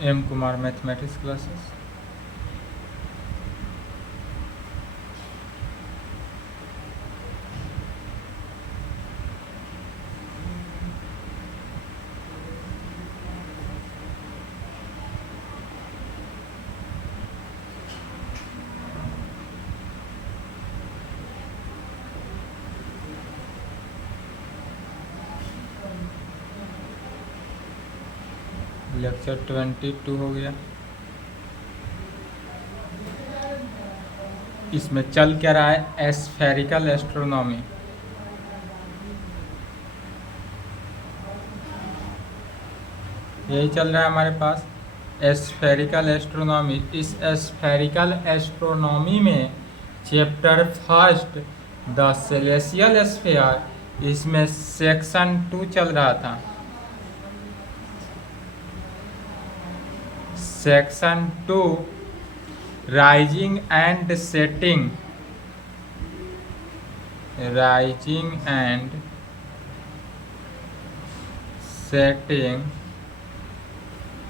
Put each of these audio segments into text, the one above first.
M Kumar mathematics classes. Lecture 22 हो गया। इसमें चल क्या रहा है? Spherical astronomy. यही चल रहा है हमारे पास स्फेरिकल एस्ट्रोनॉमी। इस स्फेरिकल एस्ट्रोनॉमी में chapter first the celestial sphere, इसमें सेक्शन 2 चल रहा था। Section 2 rising and setting, rising and setting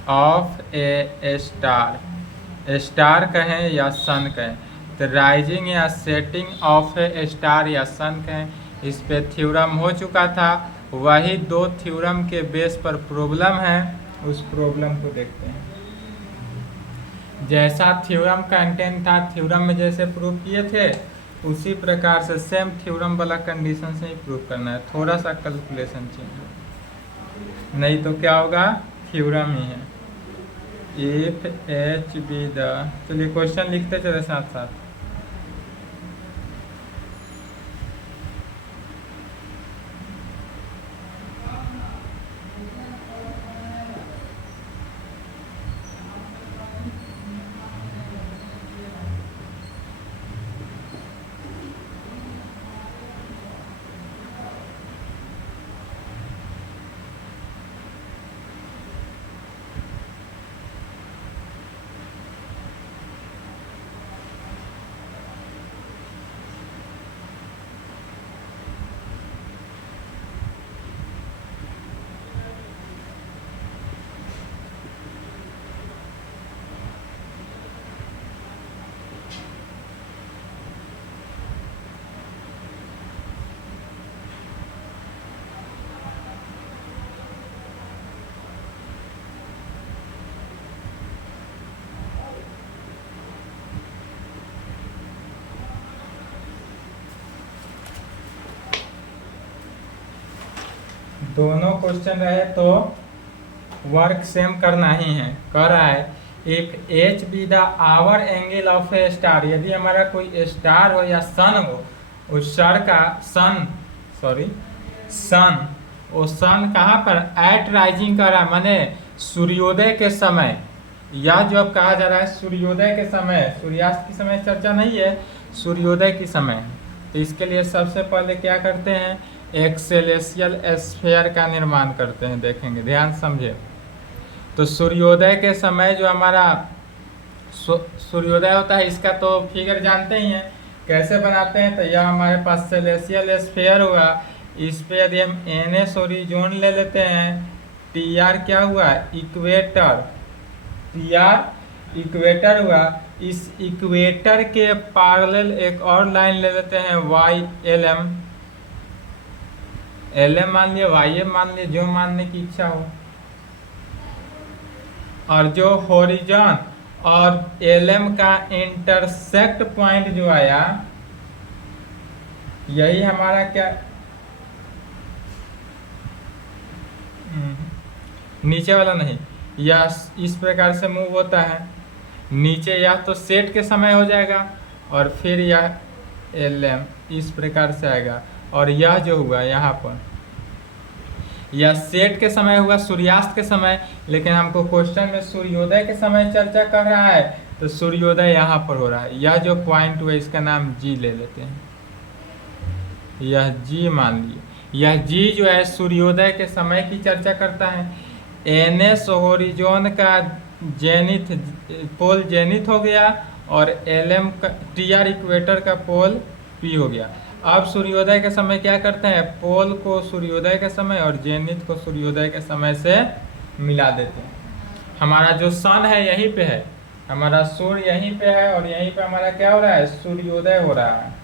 of a star. Star कहें या सन कहें, तो राइजिंग या सेटिंग ऑफ ए स्टार या सन कहें, इस पे थ्योरम हो चुका था। वही दो थ्योरम के बेस पर प्रॉब्लम है, उस प्रॉब्लम को देखते हैं। जैसा थ्योरम कंटेंट था, थ्योरम में जैसे प्रूव किए थे उसी प्रकार से सेम थ्योरम वाला कंडीशन से ही प्रूव करना है। थोड़ा सा कैलकुलेशन चेंज, नहीं तो क्या होगा, थ्योरम ही है। इफ एच बी द, चलिए क्वेश्चन लिखते चले साथ साथ। दोनों क्वेश्चन रहे तो वर्क सेम करना ही है। कह रहा है if H be the hour angle of a star, यदि हमारा कोई स्टार हो या सन हो, उस स्टार का सन वो सन कहाँ पर एट राइजिंग कर रहा है, माने सूर्योदय के समय, या जो अब कहा जा रहा है सूर्योदय के समय, सूर्यास्त की समय चर्चा नहीं है, सूर्योदय की समय। तो इसके लिए सबसे पहले क्या करते हैं, एक सेलेसियल स्फीयर का निर्माण करते हैं। देखेंगे, ध्यान समझे। तो सूर्योदय के समय जो हमारा सूर्योदय होता है, इसका तो फिगर जानते ही हैं, कैसे बनाते हैं। तो यह हमारे पास सेलेसियल स्फीयर हुआ। इस पे यदि हम एन एस ओरिजोन ले लेते हैं, टी आर क्या हुआ, इक्वेटर, टी आर इक्वेटर हुआ। इस इक्वेटर के पैरेलल एक और लाइन ले लेते हैं, Y L M, L M मान लिया, वाई एम मान लिया, जो मानने की इच्छा हो। और जो होरिजॉन और एल एम का इंटरसेक्ट पॉइंट जो आया, यही हमारा क्या, नीचे वाला नहीं, यह इस प्रकार से मूव होता है नीचे, या तो सेट के समय हो जाएगा और फिर यह एल एम इस प्रकार से आएगा। और यह जो हुआ यहाँ पर, यह सेट के समय हुआ, सूर्यास्त के समय, लेकिन हमको क्वेश्चन में सूर्योदय के समय चर्चा कर रहा है, तो सूर्योदय यहाँ पर हो रहा है। यह जो पॉइंट हुआ इसका नाम जी ले लेते हैं, यह जी मान लिए। यह जी जो है सूर्योदय के समय की चर्चा करता है। एन एस होरिजोन का जेनिथ पोल जेनिथ हो गया, और एल एम का टी आर इक्वेटर का पोल पी हो गया। अब सूर्योदय के समय क्या करते हैं, पोल को सूर्योदय के समय और जेनिथ को सूर्योदय के समय से मिला देते हैं। हमारा जो सन है यहीं पे है, हमारा सूर्य यहीं पे है और यहीं पे हमारा क्या हो रहा है, सूर्योदय हो रहा है।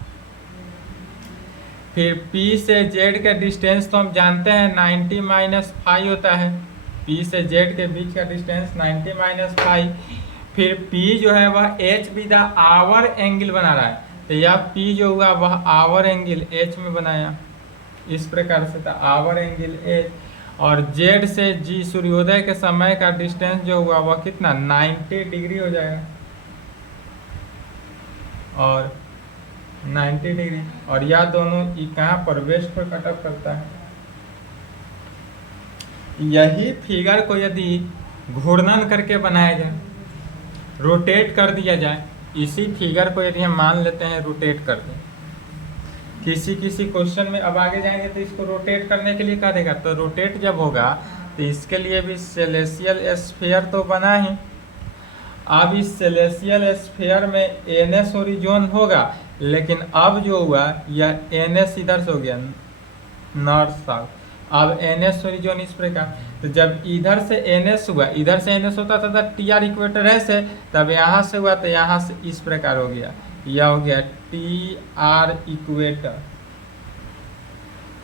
फिर P से Z का डिस्टेंस तो हम जानते हैं 90 माइनस फाइव होता है। P से Z के बीच का डिस्टेंस 90 माइनस फाइव। फिर P जो है वह H विद आवर एंगल बना रहा है, तो यह P जो हुआ वह आवर एंगल H में बनाया, इस प्रकार से था आवर एंगल H। और Z से G सूर्योदय के समय का डिस्टेंस जो हुआ वह कितना 90 डिग्री हो जाएगा, और 90 डिग्री, और यह दोनों कहाँ पर वेस्ट पर कटअप करता है। यही फिगर को यदि घूर्णन करके बनाया जाए, रोटेट कर दिया जाए, इसी फिगर को यदि हम मान लेते हैं रोटेट कर दें, किसी किसी क्वेश्चन में अब आगे जाएंगे तो इसको रोटेट करने के लिए कहा देगा, तो रोटेट जब होगा तो इसके लिए भी सेलेसियल स्फीयर तो बना ही। अब इस सेलेसियल स्फीयर में एनएस ओरिजिन होगा, लेकिन अब जो हुआ यह एनएस इधर से हो गया नॉर्थ साउथ, अब एनएस ओरिजिन इस प्रकार। तो जब इधर से एनएस हुआ, इधर से एनएस होता था तब टी आर इक्वेटर ऐसे, तब यहाँ से हुआ तो यहाँ से इस प्रकार हो गया, यह हो गया T R equator,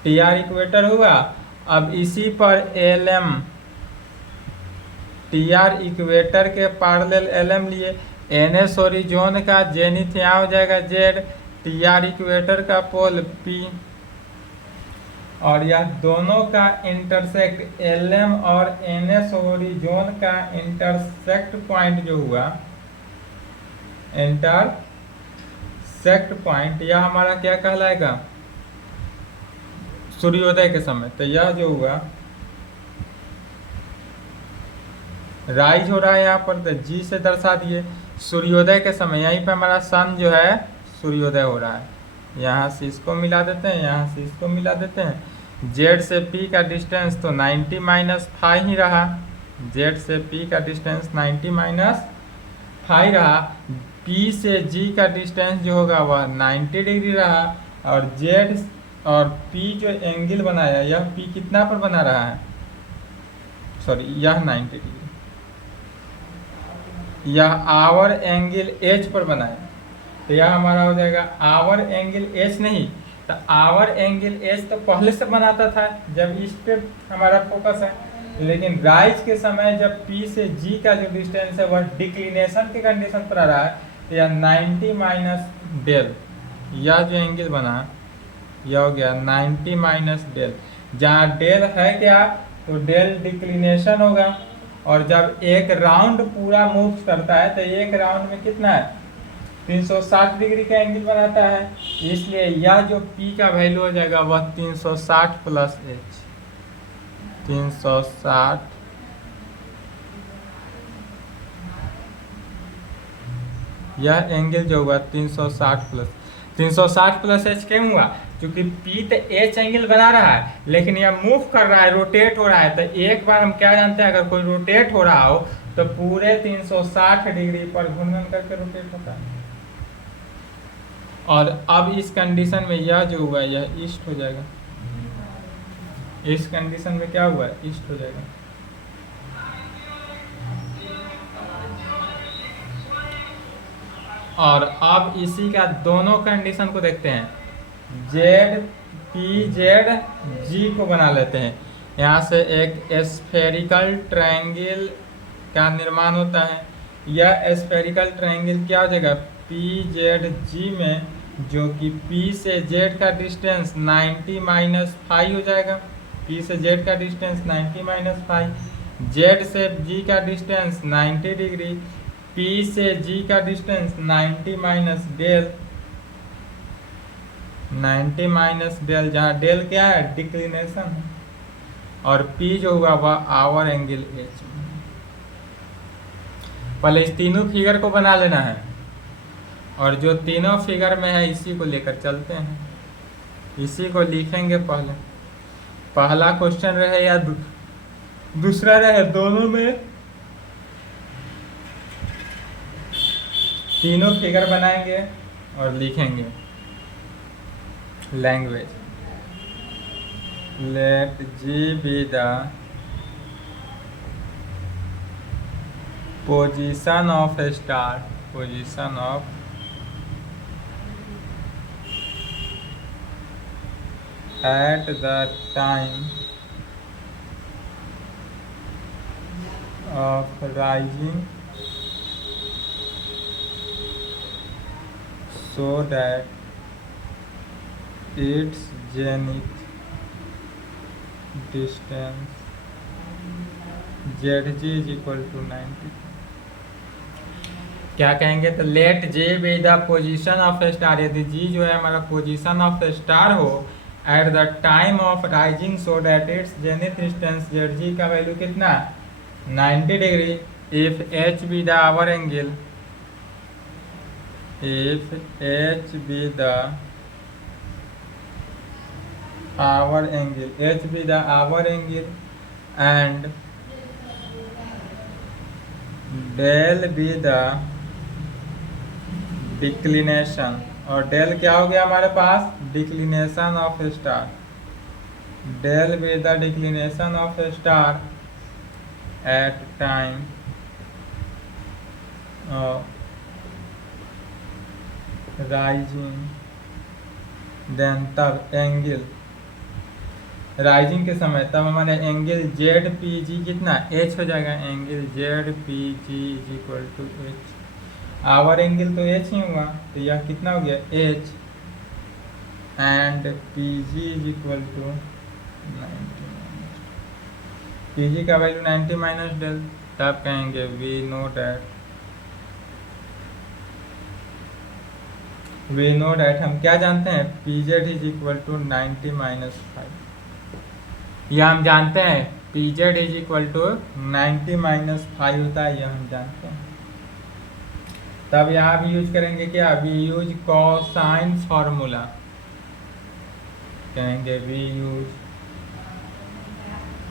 T R equator हुआ। अब इसी पर L M, T R equator के पैरेलल एल एम लिए, एन एस ओरिजिन का जेनिथ यहाँ हो जाएगा जेड, टी आर इक्वेटर का पोल पी, और यह दोनों का इंटरसेक्ट एल एम और एन एस ओरिजिन का इंटरसेक्ट पॉइंट जो हुआ, इंटरसेक्ट पॉइंट, यह हमारा क्या कहलाएगा, सूर्योदय के समय। तो यह जो हुआ राइज हो रहा है यहाँ पर, तो जी से दर्शा दिए सूर्योदय के समय, यहीं पे हमारा सन जो है सूर्योदय हो रहा है। यहाँ से इसको मिला देते हैं, यहाँ से इसको मिला देते हैं। जेड से पी का डिस्टेंस तो 90 माइनस फाइव ही रहा, जेड से पी का डिस्टेंस 90 माइनस फाइव रहा। पी से जी का डिस्टेंस जो होगा वह 90 डिग्री रहा, और जेड और पी जो एंगल बनाया, यह पी कितना पर बना रहा है, सॉरी यह 90 डिग्री, यह आवर एंगल एच पर बनाया, तो यह हमारा हो जाएगा आवर एंगल एच नहीं, तो आवर एंगल एच तो पहले से बनाता था जब इस पे हमारा फोकस है, लेकिन राइज के समय जब पी से जी का जो डिस्टेंस है वह डिक्लिनेशन के कंडीशन पर आ रहा है, तो यह 90 माइनस डेल, यह जो एंगल बना यह हो गया 90 माइनस डेल, जहाँ डेल है क्या, तो डेल डिक्लिनेशन होगा, और जब एक राउंड पूरा मूव करता है तो एक राउंड में कितना है 360 डिग्री का एंगल बनाता है, इसलिए यह जो P का वैल्यू हो जाएगा वह 360 प्लस H, 360 यह एंगल जो हुआ 360 प्लस H क्यों हुआ, क्योंकि P तो H एंगल बना रहा है, लेकिन यह मूव कर रहा है, रोटेट हो रहा है। तो एक बार हम क्या जानते हैं, अगर कोई रोटेट हो रहा हो तो पूरे 360 डिग्री पर घूर्णन करके रोटेट होता है। और अब इस कंडीशन में यह जो हुआ यह ईस्ट हो जाएगा, इस कंडीशन में क्या हुआ ईस्ट हो जाएगा। और अब इसी का दोनों कंडीशन को देखते हैं, जेड पी जेड जी को बना लेते हैं। यहाँ से एक स्फेरिकल ट्रायंगल का निर्माण होता है, यह स्फेरिकल ट्रायंगल क्या हो जाएगा पी जेड जी में, जो कि पी से जेड का डिस्टेंस 90 माइनस फाइव हो जाएगा, पी से जेड का डिस्टेंस 90 माइनस फाइव, जेड से जी का डिस्टेंस 90 डिग्री, पी से जी का distance 90 minus del, 90 minus del, जहाँ डेल क्या है डिक्लिनेशन है, और P जो हुआ वह आवर एंगल H। पहले इस तीनों फिगर को बना लेना है, और जो तीनों फिगर में है इसी को लेकर चलते हैं, इसी को लिखेंगे। पहला क्वेश्चन रहे या दूसरा रहे, दोनों में तीनों फिगर बनाएंगे और लिखेंगे। Language, let G be the position of star, position of at the time of rising so that its zenith distance zg is equal to 90। क्या कहेंगे तो let J be the position of star, यदि जी जो है हमारा position of star हो at the time of rising so that it's zenith distance Z जी का वैल्यू कितना 90 degree. If H be the hour angle, if H be the hour angle, H be the hour angle and del be the declination, और del क्या हो गया हमारे पास declination of star, del be the declination of star at time rising, then तब angle rising के समय तब हमारे एंगल जेड पी जी कितना एच हो जाएगा, angle Z P G is equal to H, hour angle तो एच ही हुआ तो यह कितना हो गया H and P G is equal to 90, P G का वैल्यू 90 माइनस डेल, तब कहेंगे वी नो डैट हम क्या जानते हैं P Z is equal to 90 minus 5, यह हम जानते हैं P Z is equal to 90 minus 5 होता है, यह हम जानते हैं। तब यहाँ भी यूज करेंगे क्या, वी यूज कोसाइन फॉर्मूला, कहेंगे वी यूज,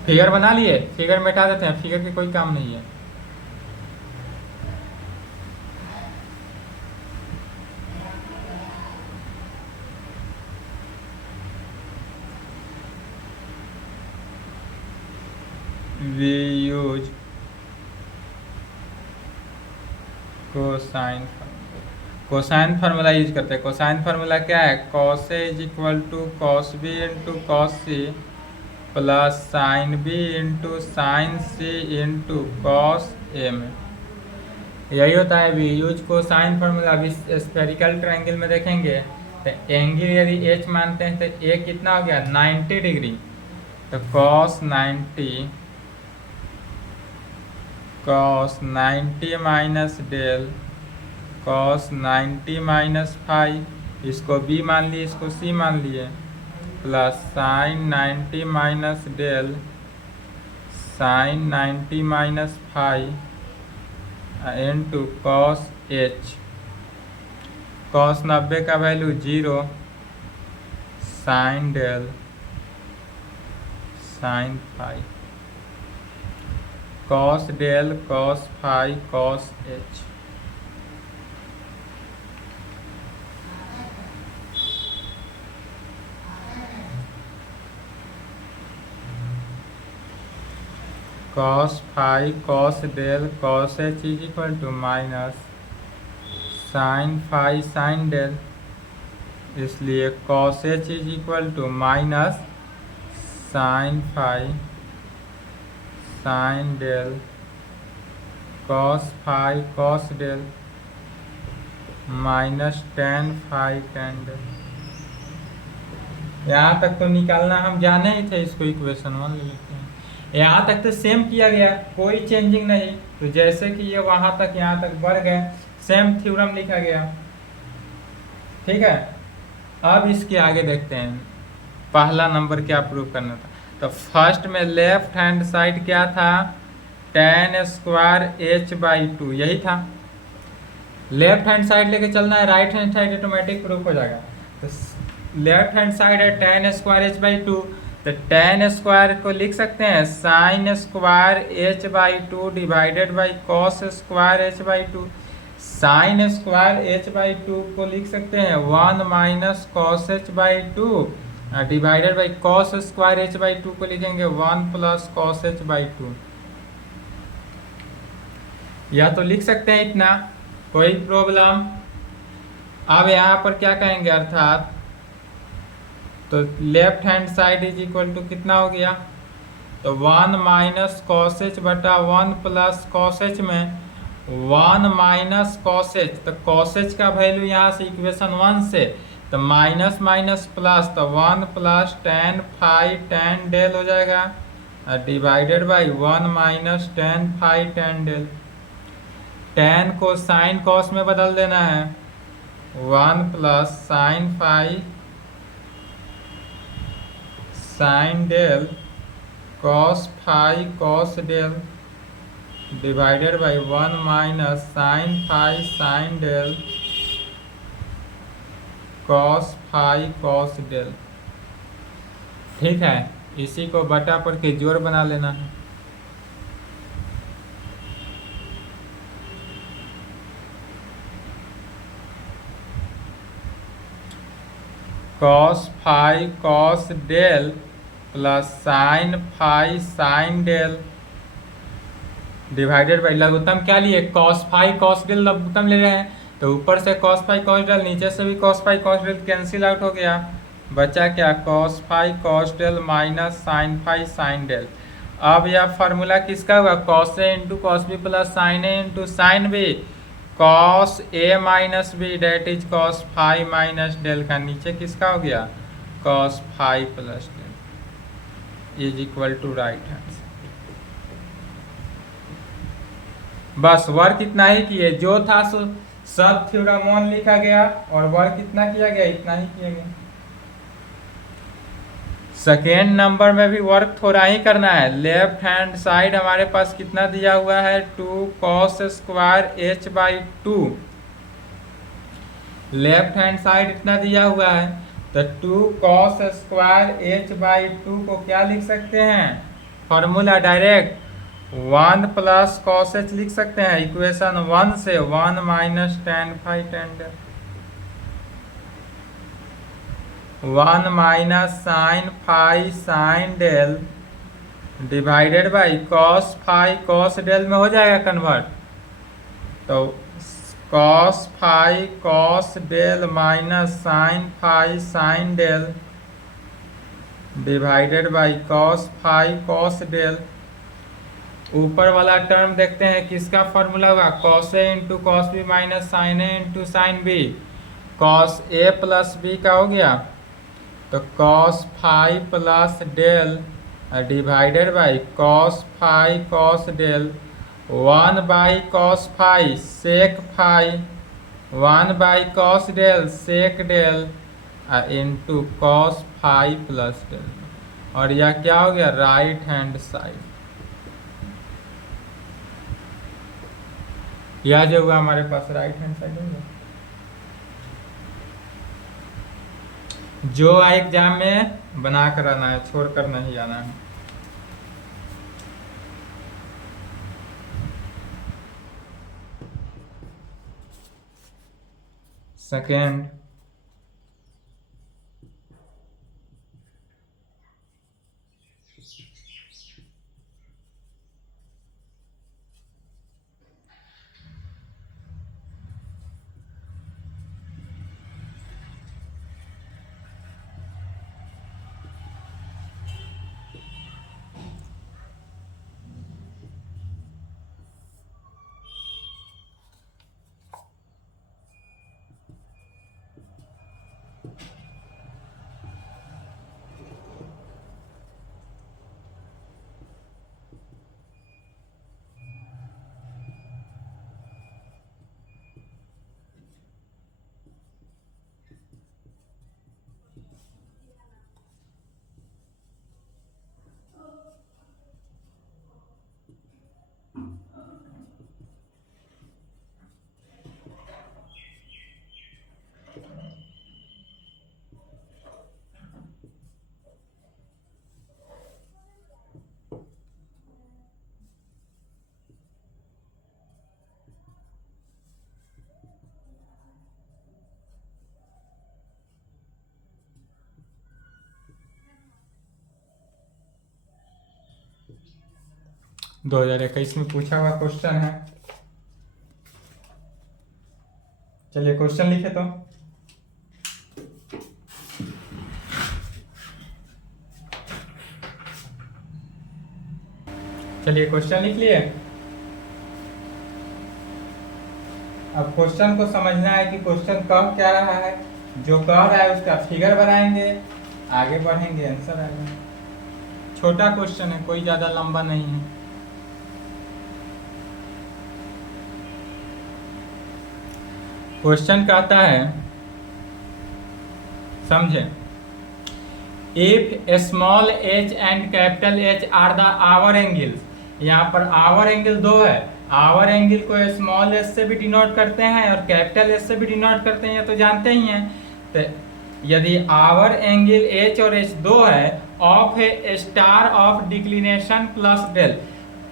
फिगर बना लिए, फिगर मिटा देते हैं, फिगर के कोई काम नहीं है। We use cosine formula use करते हैं। कोसाइन फार्मूला क्या है, cos A is equal to cos B into cos C plus sine B into sine C into cos A में, यही होता है वी यूज कोसाइन फार्मूला। अभी स्फेरिकल ट्रायंगल में देखेंगे तो एंगल यदि एच मानते हैं तो ए कितना हो गया 90 डिग्री, तो cos 90 minus del cos 90 minus 5, इसको b मान लिए इसको c मान लिए, plus sine 90 minus del sine 90 minus 5 into cos h, cos 90 का वैल्यू 0, sine del sine 5, cos del cos phi cos h, cos phi cos del cos h is equal to minus sine phi sine del, इसलिए cos h is equal to minus sine phi sine del cos phi cos del minus tan phi tan del. यहाँ तक तो निकालना हम जाने ही थे, इसको equation 1 ले लेते हैं। यहाँ तक तो सेम किया गया, कोई चेंजिंग नहीं, तो जैसे कि ये वहाँ तक यहाँ तक बढ़ गए, सेम थ्योरम लिखा गया। ठीक है, अब इसके आगे देखते हैं पहला नंबर क्या प्रूव करना था। तो फर्स्ट में लेफ्ट हैंड साइड क्या था, tan स्क्वायर h/2, यही था। लेफ्ट हैंड साइड लेके चलना है, right hand side automatic proof हो जाएगा। तो लेफ्ट हैंड साइड है tan स्क्वायर h/2, तो tan स्क्वायर को लिख सकते हैं sine square h/2 divided by cos square h/2। Sine square h/2 को लिख सकते हैं 1 minus cos h/2 divided by cos square h/2 को लिखेंगे 1 प्लस कॉस h/2। या तो लिख सकते हैं इतना, कोई प्रॉब्लम। अब यहाँ पर क्या कहेंगे, अर्थात तो left hand side is equal to कितना हो गया, तो 1 माइनस कॉस एच बटा 1 प्लस कॉस एच में 1 माइनस कॉस एच, तो कॉस एच का वैल्यू यहाँ से इक्वेशन 1 से, तो माइनस माइनस प्लस, तो 1 plus tan five tan del हो जाएगा, divided by 1 minus tan five tan del. Tan को साइन कॉस में बदल देना है, 1 plus sine five sine del cos five cos del divided by 1 minus sine five sine del cos five cos del. ठीक है, इसी को बटा पर के जोड़ बना लेना है। Cos five cos del plus sine five sine del divided by लघुत्तम क्या लिए, कॉस फाइव कॉस डेल लघुत्तम ले रहे हैं, तो ऊपर से कॉस फाइव कॉस डेल, नीचे से भी cos five cos del cancel out हो गया, बचा क्या, cos five cos del minus sine five sine del. अब यह फार्मूला किसका हुआ, cos A into cos B plus sine A into sine B, cos A minus B that is cos five minus del का नीचे किसका हो गया, cos five plus del is equal to right hand. बस work इतना ही किए, जो था सो सब थ्योरम 1 लिखा गया और वर्क कितना किया गया, इतना ही किया गया। सेकेंड नंबर में भी वर्क थोड़ा ही करना है। लेफ्ट हैंड साइड हमारे पास कितना दिया हुआ है, 2 cos square H by 2। Left hand side इतना दिया हुआ है, तो 2 कॉस स्क्वायर एच बाई 2 को क्या लिख सकते हैं, formula direct 1 plus cos H लिख सकते हैं, इक्वेशन 1 से 1 minus tan five tan del, 1 minus sine five sine del divided by cos five cos del में हो जाएगा कन्वर्ट, तो cos five cos del minus sine five sine del divided by cos five cos del. ऊपर वाला term देखते हैं किसका formula हुआ, cos A into cos B minus sine A into sine B, cos A plus B का हो गया, तो cos five plus del divided by cos five cos del 1 by cos five sec five 1 by cos del sec del into cos five plus del, और यह क्या हो गया, right hand side. यह जो हुआ हमारे पास राइट हैंड साइड होगा। जो एग्जाम में बना कर आना है, छोड़ कर नहीं आना है। सेकेंड, दो हजार इक्कीस में पूछा हुआ क्वेश्चन है। चलिए क्वेश्चन लिखे तो। चलिए क्वेश्चन लिख लिए। अब क्वेश्चन को समझना है कि क्वेश्चन कह क्या रहा है। जो कह रहा है उसका फिगर बनाएंगे, आगे बढ़ेंगे, आंसर आएगा। छोटा क्वेश्चन है, कोई ज्यादा लंबा नहीं है। क्वेश्चन कहता है, समझे, if small H and capital H are the hour angles. यहाँ पर आवर एंगल दो है। आवर एंगल को स्मॉल एच से भी डिनोट करते हैं और कैपिटल एच से भी डिनोट करते हैं, ये तो जानते ही हैं। तो यदि आवर एंगल एच और एच दो है of a star of declination plus del,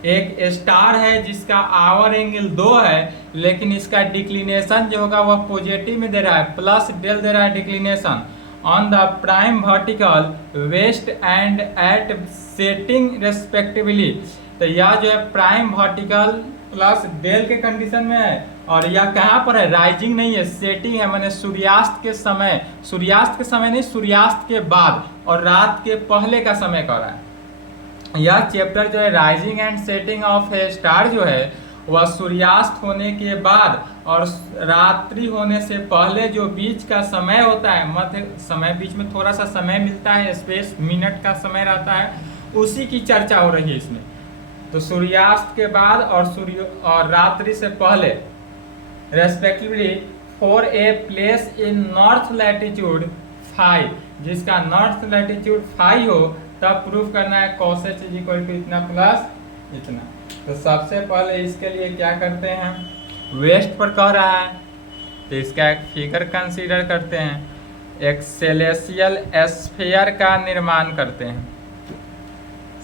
एक स्टार है जिसका आवर एंगल दो है लेकिन इसका डिक्लिनेशन जो होगा वह पॉजिटिव में दे रहा है, प्लस डेल दे रहा है declination on the prime vertical west and at setting respectively. तो यह जो है प्राइम वर्टिकल प्लस डेल के कंडीशन में है और यह कहाँ पर है, राइजिंग नहीं है, सेटिंग है, मैंने सूर्यास्त के समय, सूर्यास्त के समय नहीं, सूर्यास्त के बाद और रात के पहले का समय कर रहा है। यह चैप्टर जो है rising and setting of a star जो है वह सूर्यास्त होने के बाद और रात्रि होने से पहले जो बीच का समय होता है, मध्य समय, बीच में थोड़ा सा समय मिलता है, स्पेस मिनट का समय रहता है, उसी की चर्चा हो रही है इसमें। तो सूर्यास्त के बाद और रात्रि से पहले respectively for a place in north latitude 5, जिसका नॉर्थ लैटिट्यूड 5 हो तब प्रूफ करना है cos h is equal to इतना प्लस इतना। तो सबसे पहले इसके लिए क्या करते हैं, वेस्ट पर कह रहा है तो इसका एक फिगर कंसीडर करते हैं। एक सेलेसियल स्फीयर का निर्माण करते हैं।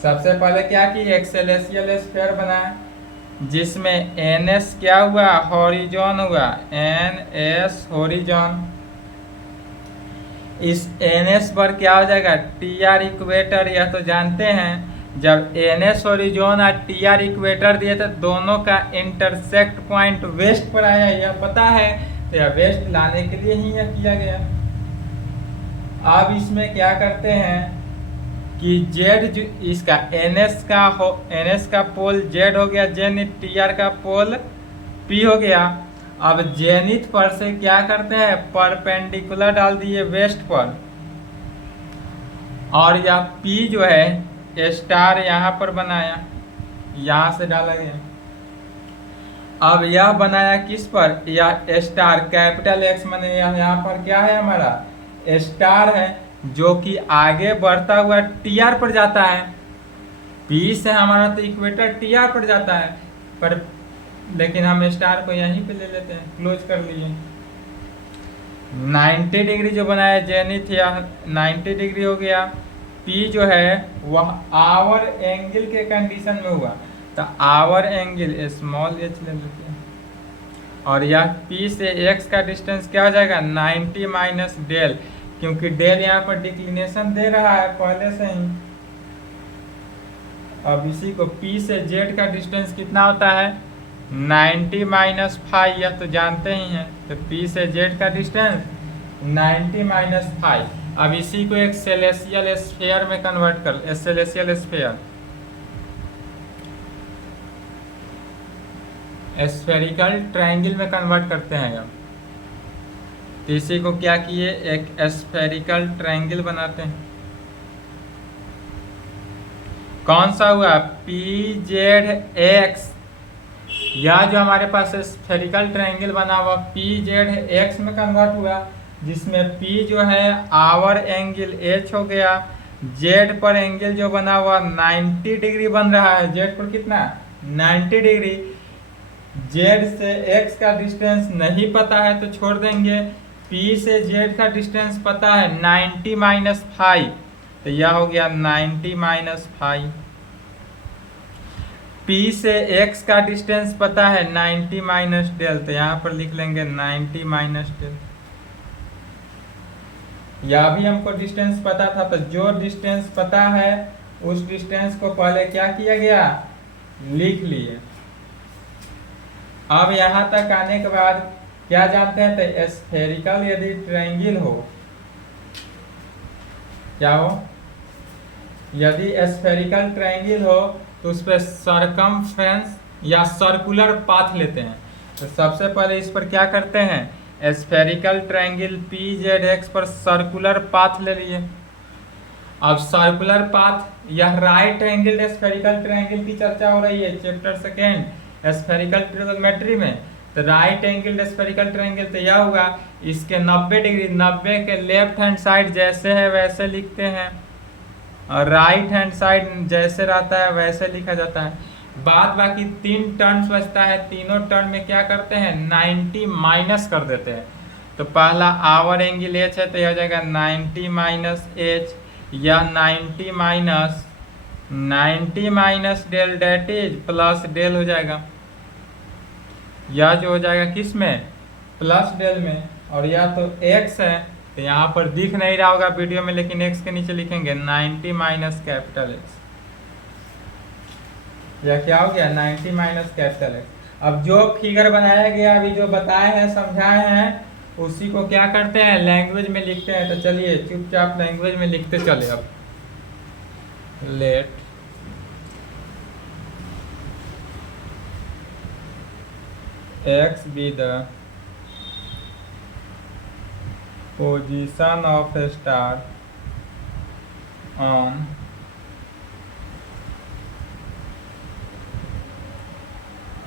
सबसे पहले क्या की, एक सेलेसियल स्फीयर बनाए जिसमें NS क्या हुआ, हॉरिजॉन हुआ, NS हॉरिजॉन। इस NS पर क्या हो जाएगा, TR इक्वेटर। यह तो जानते हैं जब NS हॉरिजॉन और TR इक्वेटर दिए तो दोनों का इंटरसेक्ट पॉइंट वेस्ट पर आया, यह पता है। तो यह वेस्ट लाने के लिए ही यह किया गया। अब इसमें क्या करते हैं कि Z इसका NS का पोल Z हो गया जेनिथ, TR का पोल P हो गया। अब जेनिथ पर से क्या करते हैं, परपेंडिकुलर डाल दिए वेस्ट पर और यह P जो है स्टार यहाँ पर बनाया, यहाँ से डाला गया। अब यह बनाया किस पर, यह स्टार कैपिटल X, माने यहाँ पर क्या है हमारा स्टार है जो कि आगे बढ़ता हुआ TR पर जाता है। P से हमारा तो इक्वेटर TR पर जाता है, पर लेकिन हम स्टार को यहीं पे ले लेते हैं, क्लोज कर लिए। 90 डिग्री जो बनाया जेनिथ या 90 डिग्री हो गया। P जो है वह आवर एंगल के कंडीशन में हुआ, तो आवर एंगल स्मॉल h ले लेते हैं और यह P से x का डिस्टेंस क्या हो जाएगा, 90 माइनस डेल, क्योंकि डेल यहाँ पर डिक्लिनेशन दे रहा है पहले से ही। अब इसी को P से Z का डिस्टेंस कितना होता है, 90 माइनस 5, यह तो जानते ही हैं। तो P से Z का डिस्टेंस 90 माइनस 5। अब इसी को एक सेलेसियल स्फीयर में कन्वर्ट कर, सेलेसियल स्फीयर स्फेरिकल ट्रायंगल में कन्वर्ट करते हैं। अब तो इसी को क्या किए, एक स्फेरिकल ट्रायंगल बनाते हैं। कौन सा हुआ, PZX। यह जो हमारे पास स्फेरिकल ट्रायंगल बना हुआ PZX में कन्वर्ट हुआ, जिसमें P जो है आवर एंगल H हो गया, Z पर एंगल जो बना हुआ 90 डिग्री बन रहा है, Z पर कितना 90 डिग्री। Z से X का डिस्टेंस नहीं पता है तो छोड़ देंगे। P से Z का डिस्टेंस पता है 90 माइनस 5, तो यह हो गया 90 माइनस 5। P से X का डिस्टेंस पता है 90 माइनस डेल, तो यहाँ पर लिख लेंगे 90 माइनस डेल। यह भी हमको डिस्टेंस पता था, तो जो डिस्टेंस पता है उस डिस्टेंस को पहले क्या किया गया, लिख लिए। अब यहाँ तक आने के बाद क्या जानते हैं? तो स्फेरिकल यदि ट्रायंगल हो, क्या हो, यदि स्फेरिकल ट्रायंगल हो तो उस पर सरकमफ्रेंस या सर्कुलर पाथ लेते हैं। तो सबसे पहले इस पर क्या करते हैं, spherical triangle P Z x पर सर्कुलर पाथ ले लिए। अब सर्कुलर पाथ या राइट एंगल स्फेरिकल ट्रायंगल की चर्चा हो रही है चैप्टर सेकेंड स्फेरिकल ट्रिगोनोमेट्री में। तो राइट एंगल स्फेरिकल ट्रायंगल तो यह होगा, इसके 90 डिग्री, 90 के लेफ्ट हैंड साइड जैसे है वैसे लिखते हैं, और राइट हैंड साइड जैसे रहता है वैसे लिखा जाता है। बाद बाकी 3 टर्म्स बचता है, तीनों टर्म में क्या करते हैं, 90 माइनस कर देते हैं। तो पहला आवर एंगल एच है तो यह हो जाएगा 90 माइनस एच, या 90 minus del, that is plus del हो जाएगा। यह जो हो जाएगा किस में, प्लस डेल में। और या तो x है तो यहाँ पर दिख नहीं रहा होगा वीडियो में, लेकिन x के नीचे लिखेंगे 90 माइनस कैपिटल एक्स। या क्या हो गया, 90 माइनस कैपिटल एक्स। अब जो फिगर बनाया गया, अभी जो बताए हैं समझाए हैं, उसी को क्या करते हैं, लैंग्वेज में लिखते हैं। तो चलिए चुपचाप लैंग्वेज में लिखते चले। अब late x be the position of a star on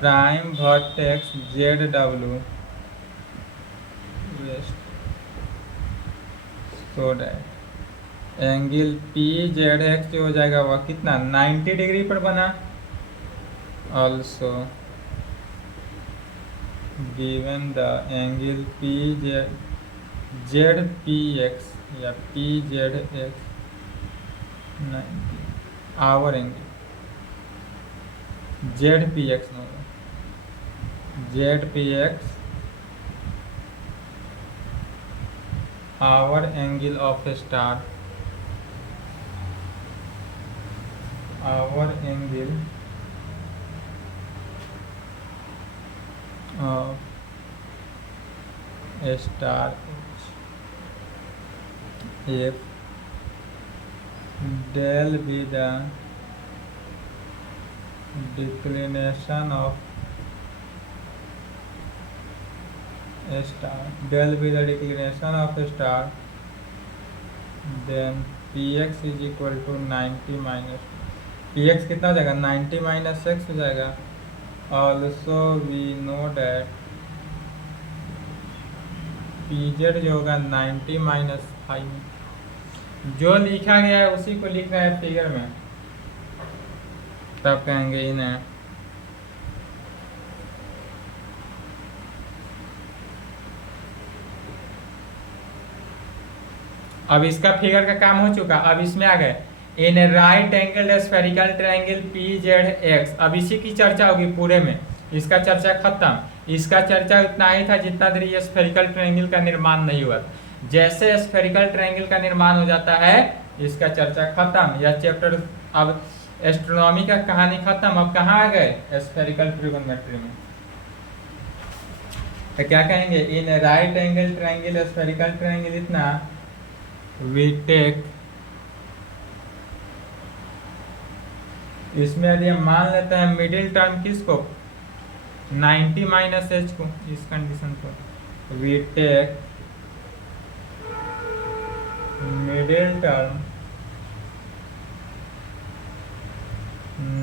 prime vertex ZW west, so that angle PZX जो हो जाएगा वह कितना, 90 डिग्री पर बना। Also given the angle ZPX या PZX 90, आवर एंगल ZPX न होगा, ZPX our angle of star, our angle of star if del be the declination of a star, del be the declination of a star, then px is equal to 90 minus, px कितना हो जाएगा, 90 minus X हो जाएगा। Also we know that pz जो होगा 90 minus 5, जो लिखा गया है उसी को लिखना है फिगर में, तब कहेंगे इन्हें। अब इसका फिगर का काम हो चुका, अब इसमें आ गए in right angle spherical triangle PZX। अब इसी की चर्चा होगी पूरे में, इसका चर्चा खत्म। इसका चर्चा इतना ही था जितना देर ये स्फेरिकल ट्रायंगल का निर्माण नहीं हुआ। जैसे स्फेरिकल ट्रायंगल का निर्माण हो जाता है इसका चर्चा खत्म। यह चैप्टर अब एस्ट्रोनॉमी का कहानी खत्म। अब कहाँ आ गए, स्फेरिकल ट्रिगोनोमेट्री में। तो क्या कहेंगे, in right angle triangle spherical triangle इतना वी टेक, इसमें यदि हम मान लेते हैं मिडिल टर्म किसको, 90 माइनस एच को, इस कंडीशन को we take middle term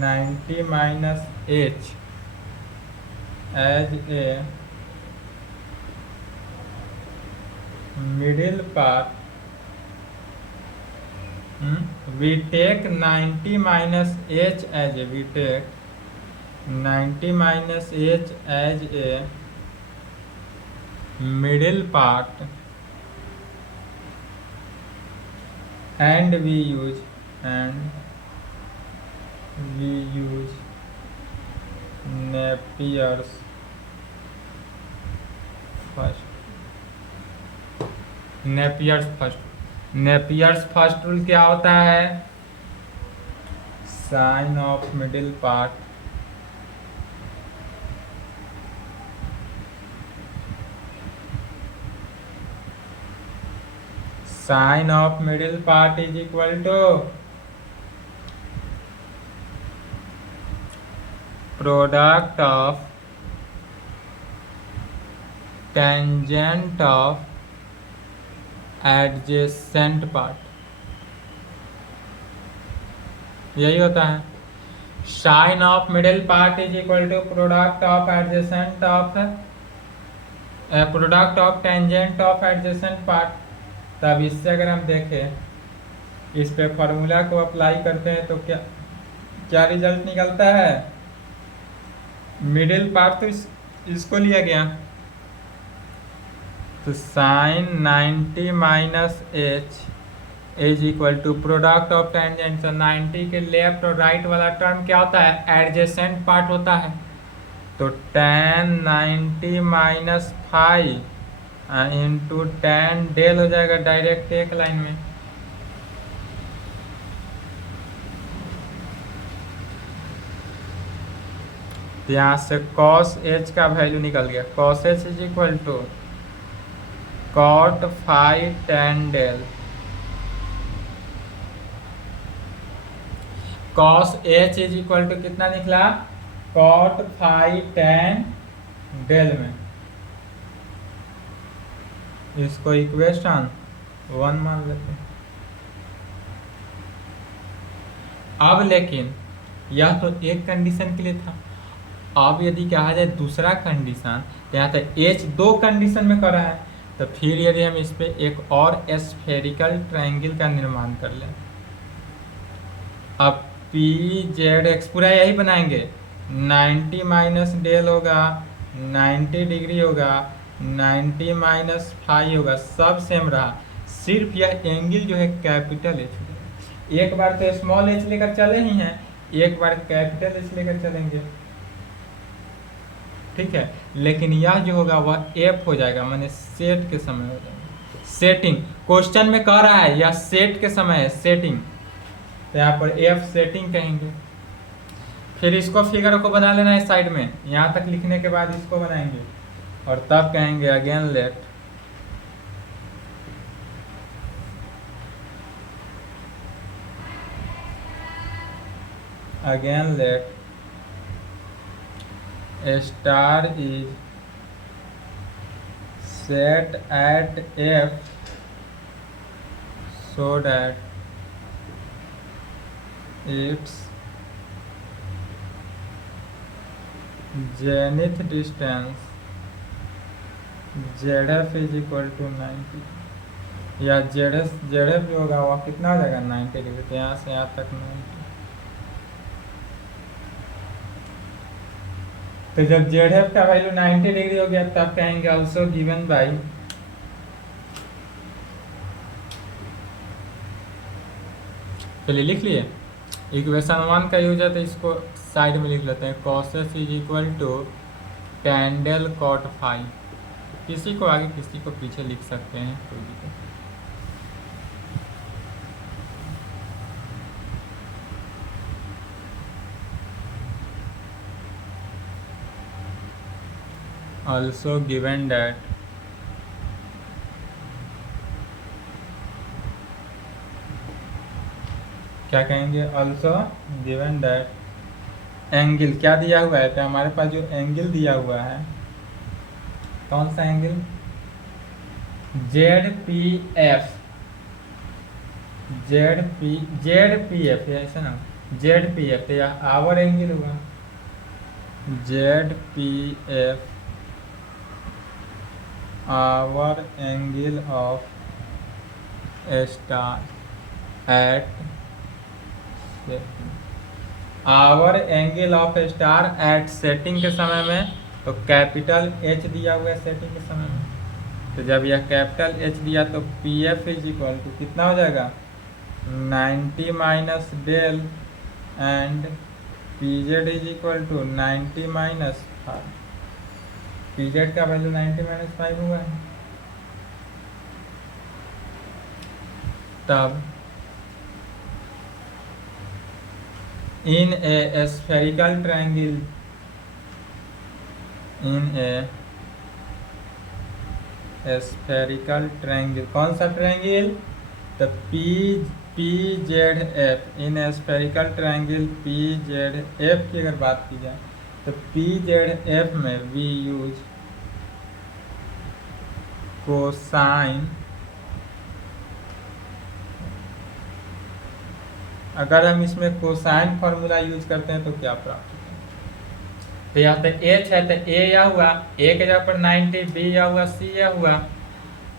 90 minus H as a middle part, we take 90 minus h as a, we take 90 minus h as a middle part, and we use Napier's first rule क्या होता है, sine of middle part sine of middle part is equal to product of tangent of adjacent part, यही होता है। Sine of middle part is equal to product of adjacent of product of tangent of adjacent part. तब इससे अगर हम देखें, इस पे फॉर्मूला को अप्लाई करते हैं तो क्या क्या रिजल्ट निकलता है। मिडिल पार्ट तो इसको लिया गया, तो sine 90 minus H is equal to product of tangent. तो 90 के लेफ्ट और राइट वाला टर्म क्या होता है, एडजेसेंट पार्ट होता है। तो tan 90 minus 5 into tan del हो जाएगा डायरेक्ट एक लाइन में। तो यहाँ से cos h का वैल्यू निकल गया, cos h is equal to cot 5 tan del. cos h is equal to कितना निकला, cot 5 tan डेल में। इसको इक्वेशन 1 मान लेते हैं। अब लेकिन यह तो एक कंडीशन के लिए था। अब यदि कहा जाए दूसरा कंडीशन, तो यहाँ तक एच दो कंडीशन में करा है, तो फिर यदि हम इस पे एक और स्फेरिकल ट्रायंगल का निर्माण कर लें। अब पी जेड एक्स पूरा यही बनाएंगे, 90 माइनस डेल होगा, 90 डिग्री होगा, 90 माइनस 5 होगा, सब सेम रहा। सिर्फ यह एंगल जो है कैपिटल एच होगा। एक बार तो स्मॉल एच लेकर चले ही हैं, एक बार कैपिटल एच लेकर चलेंगे, ठीक है। लेकिन यह जो होगा वह एफ हो जाएगा, माने सेट के समय हो जाएगा। सेटिंग क्वेश्चन में कह रहा है, यह सेट के समय है, सेटिंग, तो यहाँ पर एफ सेटिंग कहेंगे। फिर इसको फिगर को बना लेना है साइड में, यहाँ तक लिखने के बाद इसको बनाएंगे और तब कहेंगे again let star is set at f so that its zenith distance zf is equal to 90, या zf जो होगा वह कितना हो जाएगा 90 डिग्री। तो यहाँ से यहाँ तक 90। तो जब zf का वैल्यू 90 डिग्री हो गया तब कहेंगे ऑल्सो गिवन बाई चलिए लिख लिए इक्वेशन 1 का यूज है, तो इसको साइड में लिख लेते हैं। cos s is equal to tan del cot 5, किसी को आगे किसी को पीछे लिख सकते हैं, कोई दिक्कत। also given that क्या कहेंगे, also given that एंगल क्या दिया हुआ है, तो हमारे पास जो एंगल दिया हुआ है कौन सा एंगल, ZPF, ZPF ऐसा ना, ZPF, तो यह आवर एंगल हुआ, ZPF hour angle of star at, hour angle of star at setting के समय में, तो कैपिटल एच दिया हुआ है सेटिंग के समय में। तो जब यह कैपिटल एच दिया तो P F is equal to कितना हो जाएगा 90 minus del and P Z is equal to 90 minus 5। P Z का वैल्यू 90 माइनस 5 हुआ है। तब in a spherical triangle, in a spherical triangle, कौन सा ट्रायंगल, तो P Z F in spherical triangle P Z F की अगर बात की जाए तो पी जेड एफ में वी यूज कोसाइन, अगर हम इसमें कोसाइन फॉर्मूला यूज करते हैं तो क्या प्राप्त होता है? तो यहाँ पे एच है तो ए या हुआ, ए के जगह पर 90, बी या हुआ, सी या हुआ,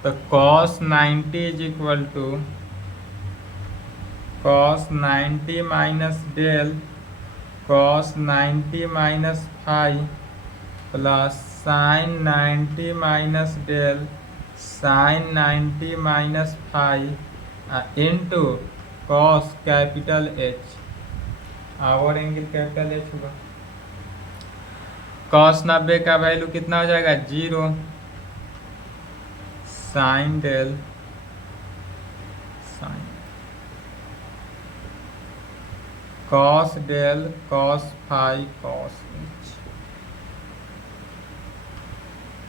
तो cos 90 is equal to cos 90 minus del cos 90 minus five plus sine 90 minus del sine 90 minus five into cos capital H, hour angle capital H होगा। कॉस 90 का वैल्यू कितना हो जाएगा 0, sine del sine cos del cos five cos H.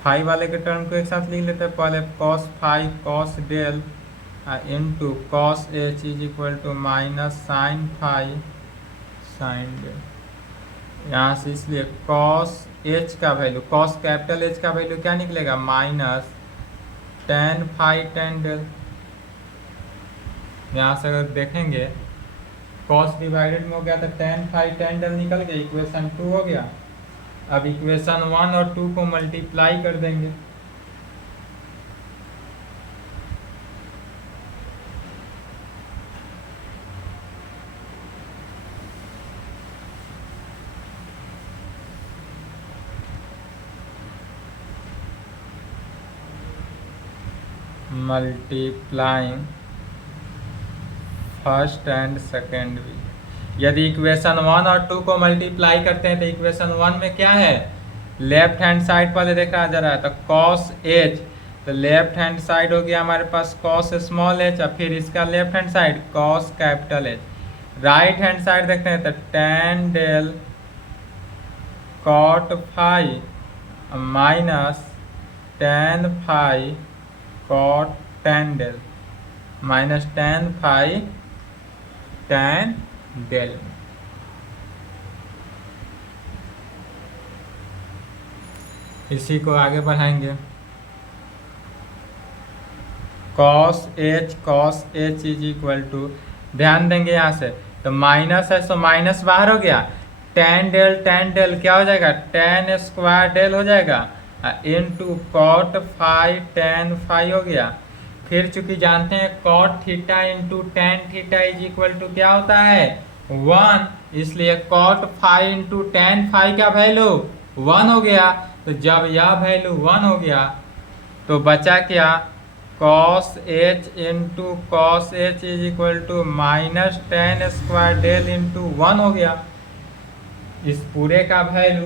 Five वाले के term को एक साथ लिख लेते हैं, पहले cos five cos del into cos H is equal to minus sine five sine del. यहाँ से इसलिए कॉस एच का वैल्यू, कॉस कैपिटल एच का वैल्यू क्या निकलेगा minus tan five tan del. यहाँ से अगर देखेंगे कॉस डिवाइडेड में हो गया तो टेन फाइव टेन डेल निकल गया, इक्वेशन 2 हो गया। अब इक्वेशन 1 और 2 को मल्टीप्लाई कर देंगे, मल्टीप्लाइंग फर्स्ट एंड सेकेंड भी। यदि इक्वेशन 1 और 2 को मल्टीप्लाई करते हैं तो इक्वेशन 1 में क्या है, लेफ्ट हैंड साइड पर देखा जा रहा है तो कॉस एच, तो लेफ्ट हैंड साइड हो गया हमारे पास कॉस स्मॉल एच और फिर इसका left hand side cos capital H. Right hand side देखते हैं तो tan del cot five minus tan five cot tan del minus tan five tan del. इसी को आगे बढ़ाएंगे, cos H is equal to, ध्यान देंगे यहाँ से तो माइनस है तो माइनस बाहर हो गया, टेन डेल क्या हो जाएगा टेन स्क्वायर डेल हो जाएगा into cot five tan five हो गया। फिर चूंकि जानते हैं cot theta into tan theta is equal to क्या होता है 1, इसलिए cot five into tan five का वैल्यू 1 हो गया। तो जब यह वैल्यू 1 हो गया तो बचा क्या cos H into cos H is equal to minus tan square del into 1 हो गया। इस पूरे का वैल्यू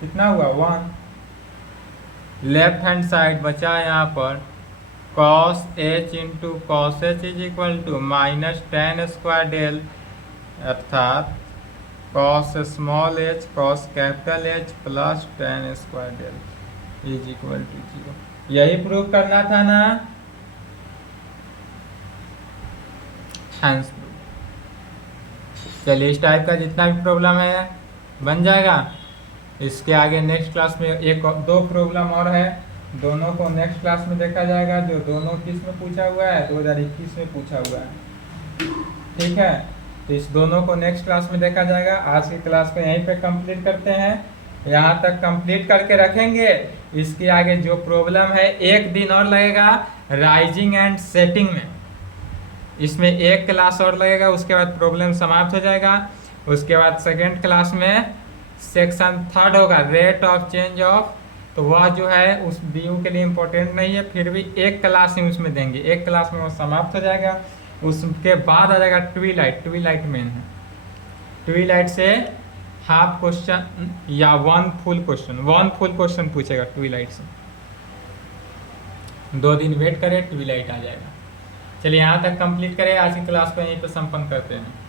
कितना हुआ 1। लेफ्ट हैंड साइड बचा यहाँ पर cos H into cos H is equal to minus tan square del अर्थात cos small H cos capital H plus tan square del is equal to 0। यही प्रूव करना था ना, हैंस प्रूफ। चलिए इस टाइप का जितना भी प्रॉब्लम है बन जाएगा। इसके आगे नेक्स्ट क्लास में एक दो प्रॉब्लम और है, दोनों को नेक्स्ट क्लास में देखा जाएगा। जो दोनों किस में पूछा हुआ है 2021 में पूछा हुआ है, ठीक है। तो इस दोनों को नेक्स्ट क्लास में देखा जाएगा। आज की क्लास को यहीं पे कंप्लीट करते हैं, यहाँ तक कंप्लीट करके रखेंगे। इसके आगे जो प्रॉब्लम है एक दिन और लगेगा राइजिंग एंड सेटिंग में, इसमें एक क्लास और लगेगा, उसके बाद प्रॉब्लम समाप्त हो जाएगा। उसके बाद सेकेंड क्लास में सेक्शन 3 होगा रेट ऑफ चेंज ऑफ, तो वह जो है उस बीयू के लिए इम्पोर्टेंट नहीं है, फिर भी एक क्लास ही उसमें देंगे, एक क्लास में वो समाप्त हो जाएगा। उसके बाद आ जाएगा ट्विलाइट मेन है। ट्विलाइट से हाफ क्वेश्चन या वन फुल क्वेश्चन पूछेगा ट्विलाइट से। 2 दिन वेट करें, ट्विलाइट आ जाएगा। चलिए यहाँ तक कंप्लीट करें, आज की क्लास को यहीं पर संपन्न करते हैं।